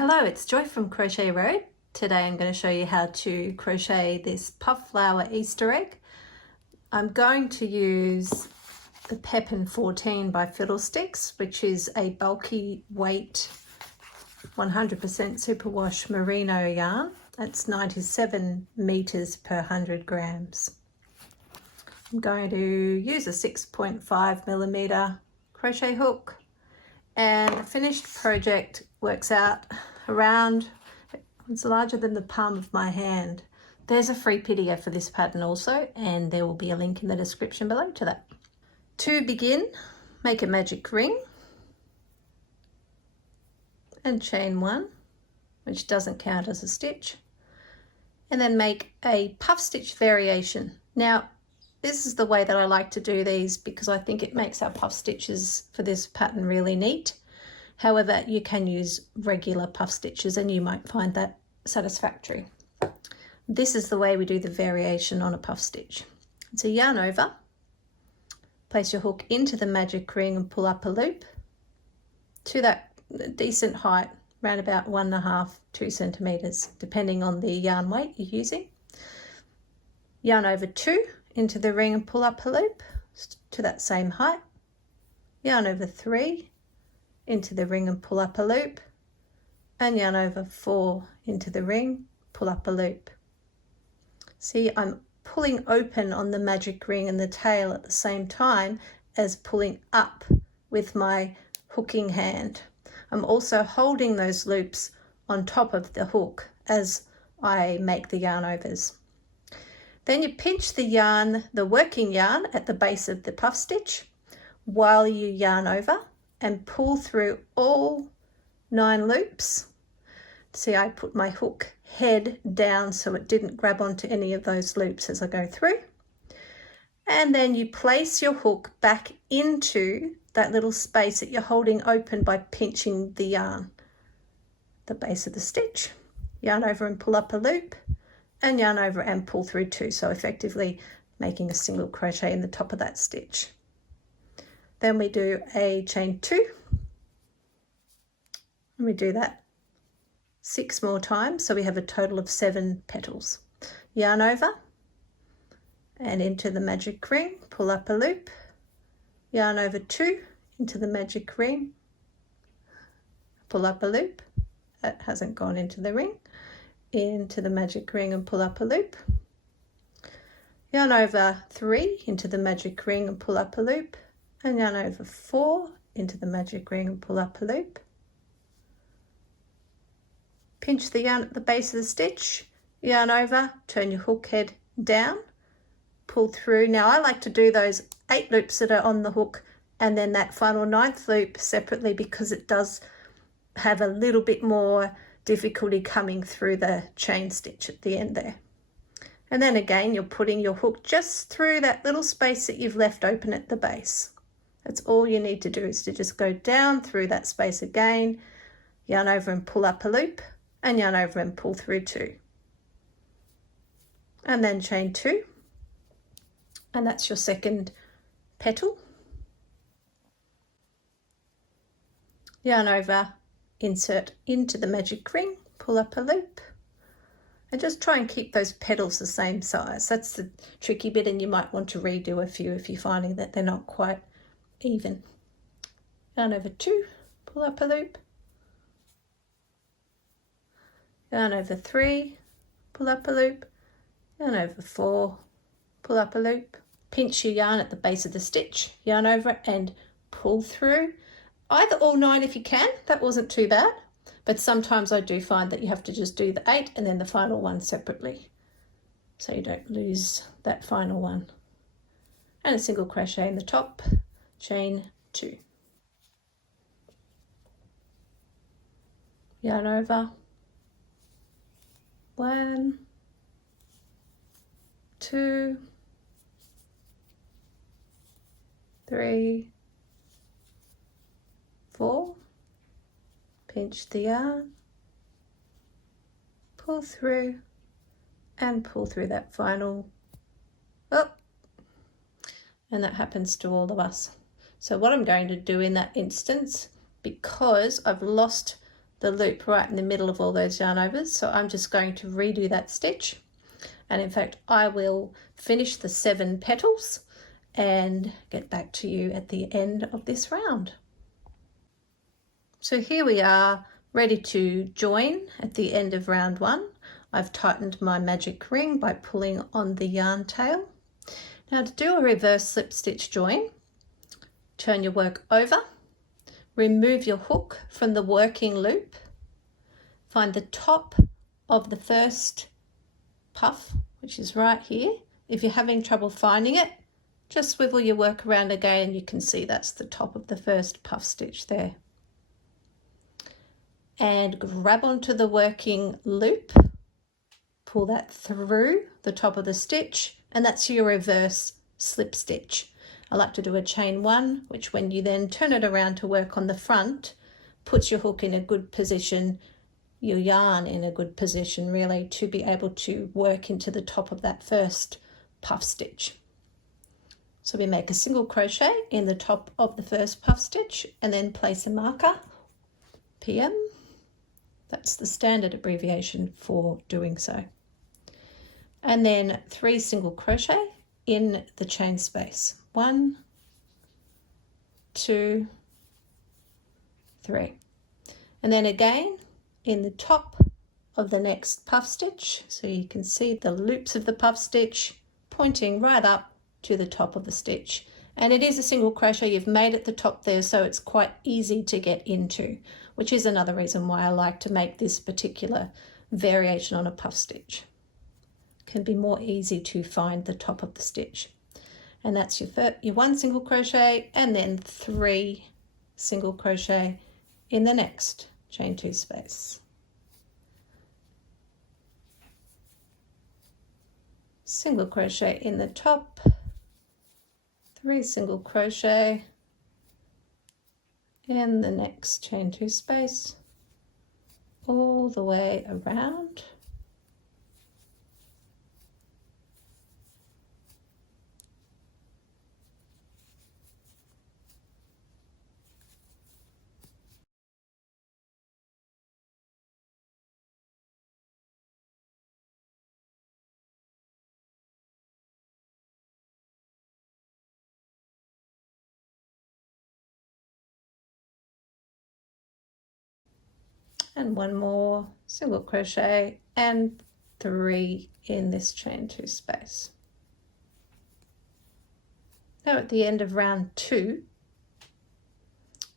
Hello, it's Joy from Crochet Road. Today I'm going to show you how to crochet this puff flower Easter egg. I'm going to use the Pepin 14 by Fiddlesticks, which is a bulky weight 100% superwash merino yarn. That's 97 meters per 100 grams. I'm going to use a 6.5 millimeter crochet hook, and the finished project works out around, it's larger than the palm of my hand. There's a free PDF for this pattern also, and there will be a link in the description below to that. To begin, make a magic ring and chain one, which doesn't count as a stitch, and then make a puff stitch variation. Now, this is the way that I like to do these because I think it makes our puff stitches for this pattern really neat. However, you can use regular puff stitches and you might find that satisfactory. This is the way we do the variation on a puff stitch. So yarn over, place your hook into the magic ring and pull up a loop to that decent height, around about 1.5 to 2 centimeters, depending on the yarn weight you're using. Yarn over 2 into the ring and pull up a loop to that same height. Yarn over 3 into the ring and pull up a loop, and yarn over 4 into the ring, pull up a loop. See, I'm pulling open on the magic ring and the tail at the same time as pulling up with my hooking hand. I'm also holding those loops on top of the hook as I make the yarn overs. Then you pinch the yarn, the working yarn, at the base of the puff stitch while you yarn over and pull through all 9 loops. See, I put my hook head down so it didn't grab onto any of those loops as I go through. And then you place your hook back into that little space that you're holding open by pinching the yarn, the base of the stitch. Yarn over and pull up a loop, and yarn over and pull through 2, so effectively making a single crochet in the top of that stitch. Then we do a chain 2, and we do that 6 more times, so we have a total of 7 petals. Yarn over and into the magic ring, pull up a loop, yarn over 2 into the magic ring, pull up a loop, that hasn't gone into the ring, into the magic ring and pull up a loop, yarn over 3 into the magic ring and pull up a loop, and yarn over 4 into the magic ring and pull up a loop. Pinch the yarn at the base of the stitch, yarn over, turn your hook head down, pull through. Now I like to do those 8 loops that are on the hook and then that final 9th loop separately because it does have a little bit more difficulty coming through the chain stitch at the end there. And then again, you're putting your hook just through that little space that you've left open at the base. That's all you need to do, is to just go down through that space again, yarn over and pull up a loop, and yarn over and pull through 2. And then chain 2, and that's your second petal. Yarn over, insert into the magic ring, pull up a loop, and just try and keep those petals the same size. That's the tricky bit, and you might want to redo a few if you're finding that they're not quite even. Yarn over 2, pull up a loop, yarn over 3, pull up a loop, yarn over 4, pull up a loop, pinch your yarn at the base of the stitch, yarn over and pull through. Either all 9 if you can, that wasn't too bad, but sometimes I do find that you have to just do the 8 and then the final one separately, so you don't lose that final one. And a single crochet in the top, chain 2. Yarn over, 1, 2, 3, 4, pinch the yarn, pull through and pull through that final up, and that happens to all of us. So what I'm going to do in that instance, because I've lost the loop right in the middle of all those yarn overs, so I'm just going to redo that stitch. And in fact, I will finish the 7 petals and get back to you at the end of this round. So here we are, ready to join at the end of round 1. I've tightened my magic ring by pulling on the yarn tail. Now to do a reverse slip stitch join, turn your work over, remove your hook from the working loop, find the top of the first puff, which is right here. If you're having trouble finding it, just swivel your work around again and you can see that's the top of the first puff stitch there. And grab onto the working loop, pull that through the top of the stitch, and that's your reverse slip stitch. I like to do a chain 1, which when you then turn it around to work on the front, puts your hook in a good position, your yarn in a good position really, to be able to work into the top of that first puff stitch. So we make a single crochet in the top of the first puff stitch and then place a marker, PM. That's the standard abbreviation for doing so. And then 3 single crochet in the chain space. 1, 2, 3. And then again in the top of the next puff stitch, so you can see the loops of the puff stitch pointing right up to the top of the stitch. And it is a single crochet you've made at the top there, so it's quite easy to get into, which is another reason why I like to make this particular variation on a puff stitch. It can be more easy to find the top of the stitch. And that's your 1 single crochet and then 3 single crochet in the next chain 2 space. Single crochet in the top, 3 single crochet in the next chain 2 space, all the way around. And 1 more single crochet and 3 in this chain 2 space. Now at the end of round 2,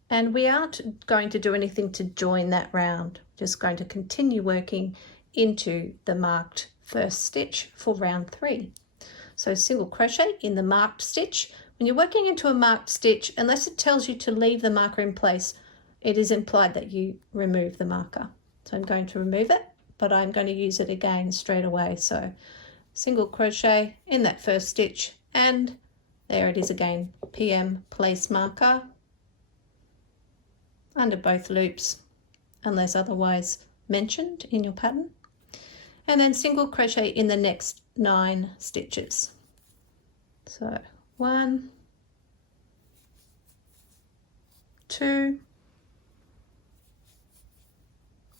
and we aren't going to do anything to join that round, just going to continue working into the marked first stitch for round 3. So single crochet in the marked stitch. When you're working into a marked stitch, unless it tells you to leave the marker in place, it is implied that you remove the marker. So I'm going to remove it, but I'm going to use it again straight away. So single crochet in that first stitch, and there it is again, PM, place marker under both loops unless otherwise mentioned in your pattern, and then single crochet in the next 9 stitches. So 1, 2,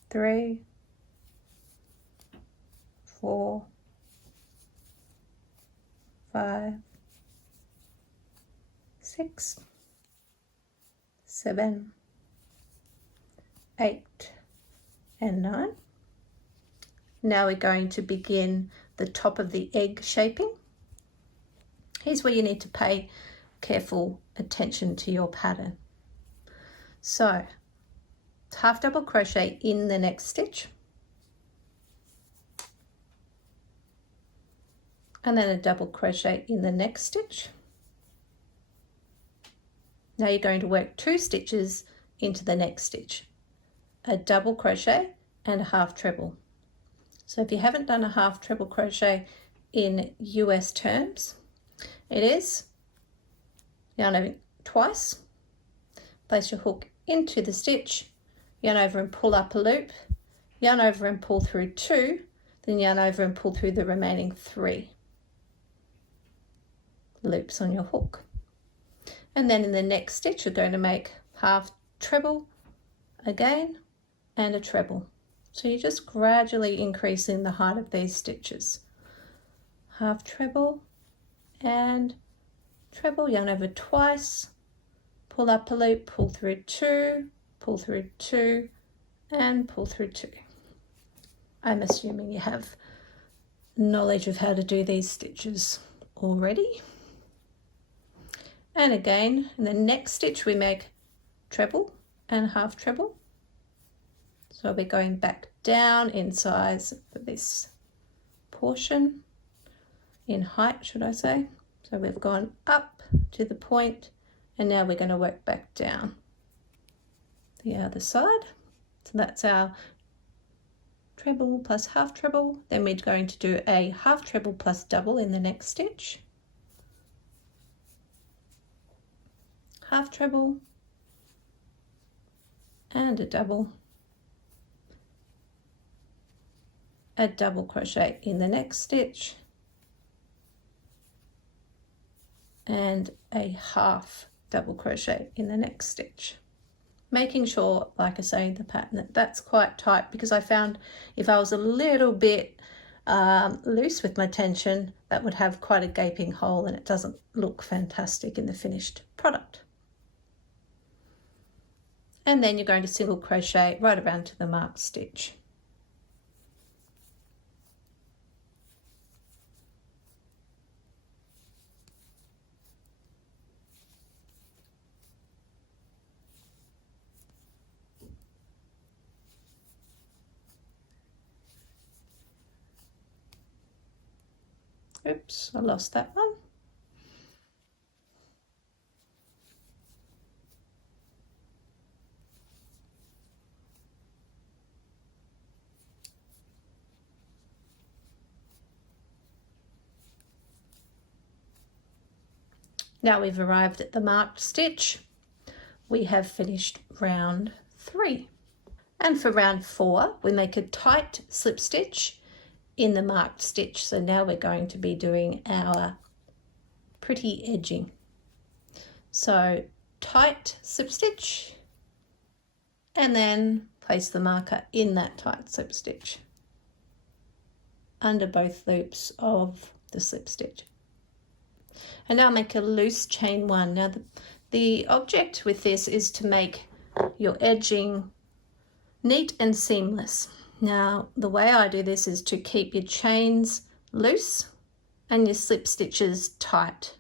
3, 4, 5, 6, 7, 8, and 9. Now we're going to begin the top of the egg shaping. Here's where you need to pay careful attention to your pattern. So half double crochet in the next stitch, and then a double crochet in the next stitch. Now you're going to work 2 stitches into the next stitch, a double crochet and a half treble. So if you haven't done a half treble crochet in US terms, it is yarn over twice, place your hook into the stitch, yarn over and pull up a loop, yarn over and pull through 2, then yarn over and pull through the remaining 3 loops on your hook. And then in the next stitch you're going to make half treble again, and a treble. So you're just gradually increasing the height of these stitches. Half treble and treble, yarn over twice, pull up a loop, pull through two, pull through two, and pull through two. I'm assuming you have knowledge of how to do these stitches already. And again, in the next stitch we make treble and half treble. So I'll be going back down in size for this portion, in height should I say. So we've gone up to the point and now we're going to work back down the other side. So that's our treble plus half treble. Then we're going to do a half treble plus double in the next stitch. Half treble and a double crochet in the next stitch, and a half double crochet in the next stitch, making sure, like I say, the pattern that's quite tight, because I found if I was a little bit loose with my tension, that would have quite a gaping hole and it doesn't look fantastic in the finished product. And then you're going to single crochet right around to the marked stitch. Oops, I lost that one. Now we've arrived at the marked stitch. We have finished round 3. And for round 4, we make a tight slip stitch in the marked stitch. So now we're going to be doing our pretty edging. So tight slip stitch and then place the marker in that tight slip stitch under both loops of the slip stitch. And now make a loose chain 1. Now the object with this is to make your edging neat and seamless. Now the way I do this is to keep your chains loose and your slip stitches tight.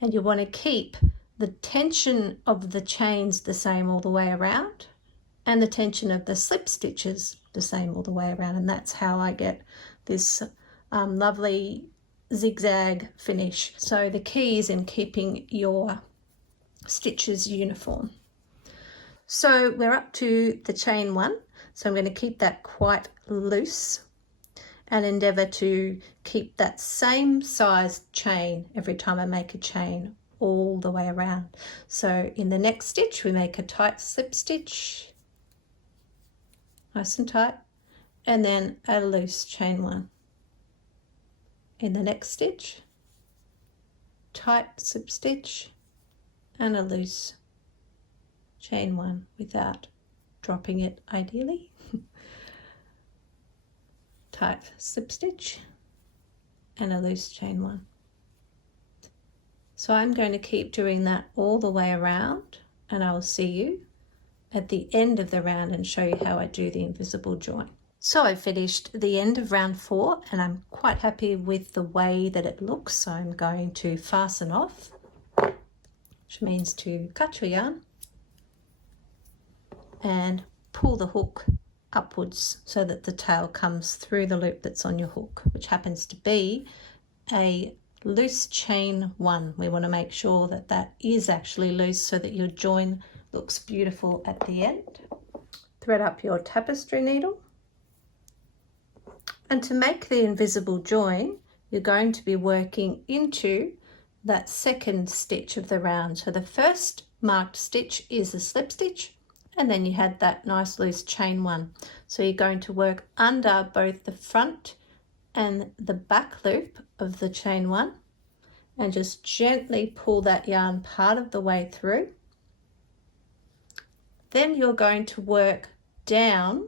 And you want to keep the tension of the chains the same all the way around and the tension of the slip stitches the same all the way around. And that's how I get this lovely zigzag finish. So the key is in keeping your stitches uniform. So we're up to the chain 1, so I'm going to keep that quite loose and endeavour to keep that same size chain every time I make a chain all the way around. So in the next stitch we make a tight slip stitch, nice and tight, and then a loose chain 1. In the next stitch, tight slip stitch and a loose chain 1 without dropping it ideally. Tight slip stitch and a loose chain 1. So I'm going to keep doing that all the way around, and I'll see you at the end of the round and show you how I do the invisible join. So I finished the end of round 4 and I'm quite happy with the way that it looks. So I'm going to fasten off, which means to cut your yarn and pull the hook upwards so that the tail comes through the loop that's on your hook, which happens to be a loose chain 1. We want to make sure that that is actually loose so that your join looks beautiful at the end. Thread up your tapestry needle. And to make the invisible join, you're going to be working into that second stitch of the round. So the first marked stitch is a slip stitch, and then you had that nice loose chain 1. So you're going to work under both the front and the back loop of the chain 1 and just gently pull that yarn part of the way through. Then you're going to work down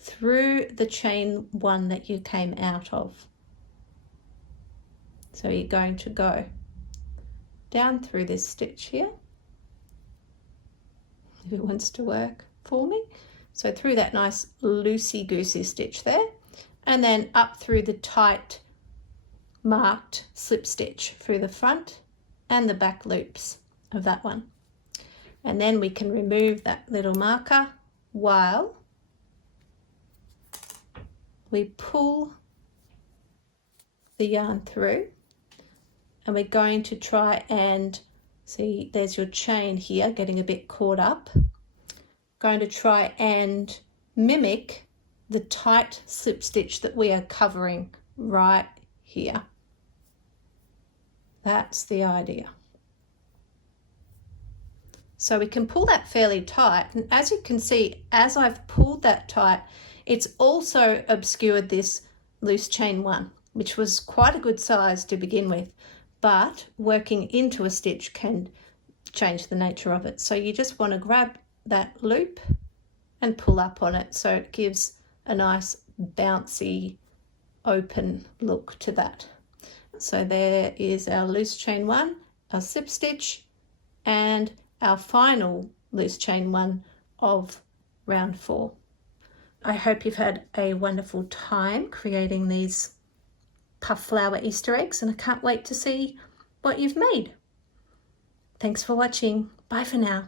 through the chain 1 that you came out of. So you're going to go down through this stitch here, if it wants to work for me. So through that nice loosey-goosey stitch there, and then up through the tight marked slip stitch through the front and the back loops of that one. And then we can remove that little marker while we pull the yarn through, and we're going to try and see, there's your chain here getting a bit caught up. Going to try and mimic the tight slip stitch that we are covering right here. That's the idea. So we can pull that fairly tight, and as you can see, as I've pulled that tight, it's also obscured this loose chain 1, which was quite a good size to begin with, but working into a stitch can change the nature of it. So you just want to grab that loop and pull up on it so it gives a nice bouncy open look to that. So there is our loose chain 1, our slip stitch, and our final loose chain 1 of round 4. I hope you've had a wonderful time creating these puff flower Easter eggs, and I can't wait to see what you've made. Thanks for watching. Bye for now.